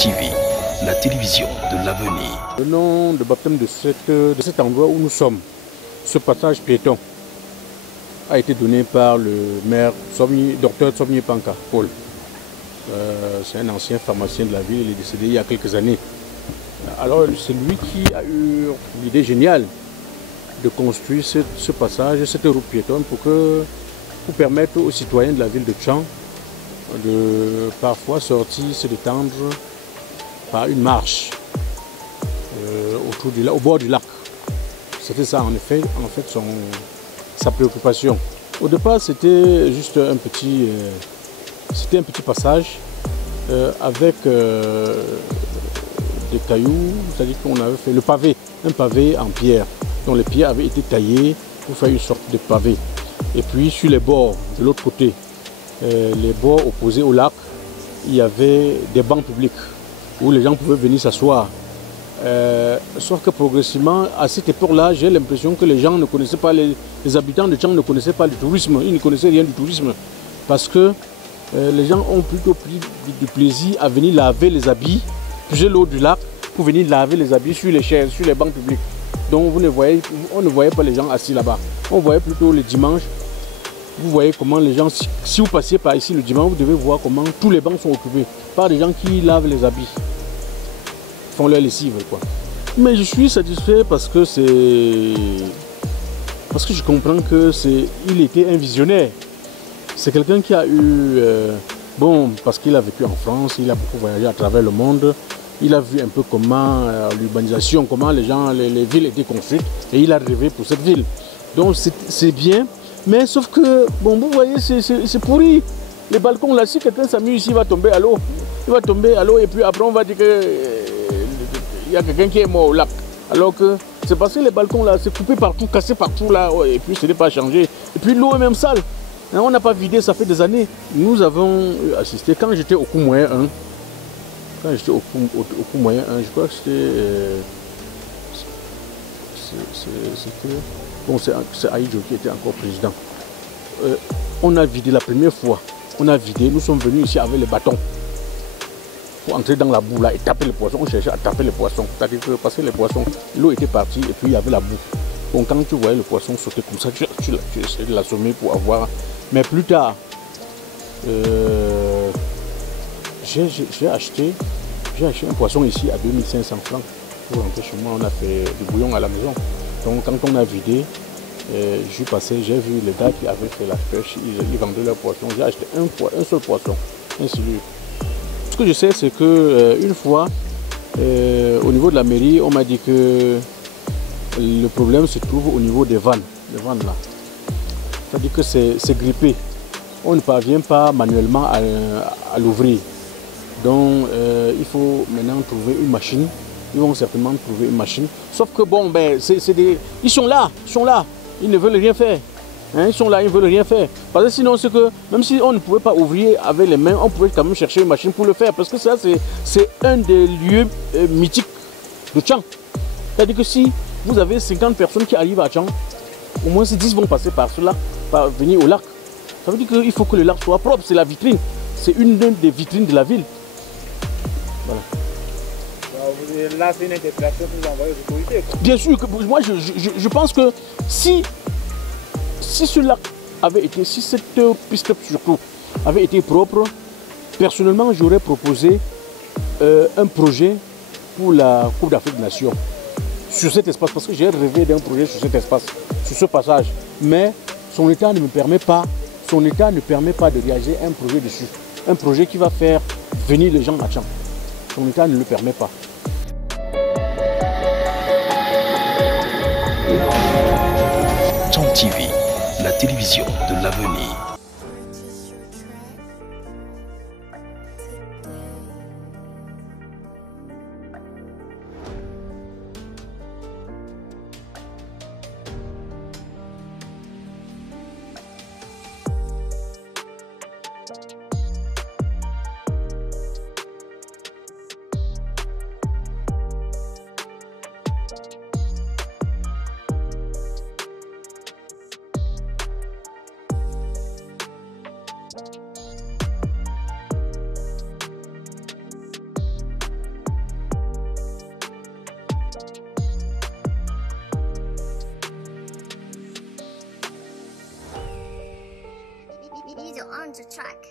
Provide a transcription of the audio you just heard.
TV, la télévision de l'avenir. Le nom de baptême de cet endroit où nous sommes, ce passage piéton, a été donné par le maire Dr Tsomny Panka Paul. C'est un ancien pharmacien de la ville, il est décédé il y a quelques années. Alors c'est lui qui a eu l'idée géniale de construire ce passage, cette route piétonne pour permettre aux citoyens de la ville de Tchang de parfois sortir, se détendre par une marche au bord du lac. C'était ça en fait sa préoccupation. Au départ c'était juste un petit passage avec des cailloux, c'est-à-dire qu'on avait fait un pavé en pierre, dont les pierres avaient été taillées pour faire une sorte de pavé. Et puis sur les bords, de l'autre côté, les bords opposés au lac, il y avait des bancs publics où les gens pouvaient venir s'asseoir. Sauf que progressivement, à cette époque-là, j'ai l'impression que les gens ne connaissaient pas, les habitants de Tchang ne connaissaient pas le tourisme, ils ne connaissaient rien du tourisme. Parce que les gens ont plutôt pris du plaisir à venir laver les habits, puiser l'eau du lac pour venir laver les habits sur les chaises, sur les bancs publics. Donc on ne voyait pas les gens assis là-bas. On voyait plutôt les dimanches. Vous voyez comment les gens, si vous passiez par ici le dimanche, vous devez voir comment tous les bancs sont occupés par des gens qui lavent les habits, font leur lessive quoi. Mais je suis satisfait parce que je comprends qu'il était un visionnaire. C'est quelqu'un qui a eu, parce qu'il a vécu en France, il a beaucoup voyagé à travers le monde, il a vu un peu comment l'urbanisation, comment les villes étaient construites, et il a rêvé pour cette ville. Donc c'est bien, mais sauf que, vous voyez, c'est pourri. Les balcons là, si quelqu'un s'amuse ici, il va tomber à l'eau. Il va tomber à l'eau et puis après on va dire qu'il y a quelqu'un qui est mort au lac. Alors que c'est parce que les balcons là, c'est coupé partout, cassé partout là, et puis ce n'est pas changé. Et puis l'eau est même sale. On n'a pas vidé, ça fait des années. Nous avons assisté, quand j'étais au coût moyen 1, je crois que c'est Aïdjo qui était encore président. On a vidé la première fois. Nous sommes venus ici avec les bâtons pour entrer dans la boue là et taper les poissons. On cherchait à taper les poissons. C'est-à-dire que parce que les poissons, l'eau était partie et puis il y avait la boue. Donc quand tu voyais le poisson sauter comme ça, tu essayais de l'assommer pour avoir. Mais plus tard, j'ai acheté un poisson ici à 2500 francs pour rentrer chez moi. On a fait du bouillon à la maison. Donc quand on a vidé, je suis passé, j'ai vu les gars qui avaient fait la pêche, ils vendaient leur poisson. J'ai acheté un seul poisson, un silure. Ce que je sais, c'est qu'une fois, au niveau de la mairie, on m'a dit que le problème se trouve au niveau des vannes. Les vannes là. C'est-à-dire que c'est grippé. On ne parvient pas manuellement à l'ouvrir. Donc il faut maintenant trouver une machine. Ils vont certainement trouver une machine. Sauf que ils sont là. Ils ne veulent rien faire. Ils sont là, ils ne veulent rien faire. Parce que sinon, c'est que même si on ne pouvait pas ouvrir avec les mains, on pouvait quand même chercher une machine pour le faire. Parce que ça, c'est un des lieux mythiques de Tchang. C'est-à-dire que si vous avez 50 personnes qui arrivent à Tchang, au moins 10 vont passer par cela, par venir au lac. Ça veut dire qu'il faut que le lac soit propre, c'est la vitrine. C'est une des vitrines de la ville. Voilà. Là, c'est une interpellation que vous envoyez aux autorités. Bien sûr, moi je pense que si ce lac avait été, si cette piste surtout avait été propre, personnellement j'aurais proposé un projet pour la Coupe d'Afrique des Nations. Sur cet espace, parce que j'ai rêvé d'un projet sur cet espace, sur ce passage. Mais son état ne me permet pas, de réaliser un projet dessus. Un projet qui va faire venir les gens à Tchang. Son état ne le permet pas. Tchang TV, la télévision de l'avenir. You're on the track.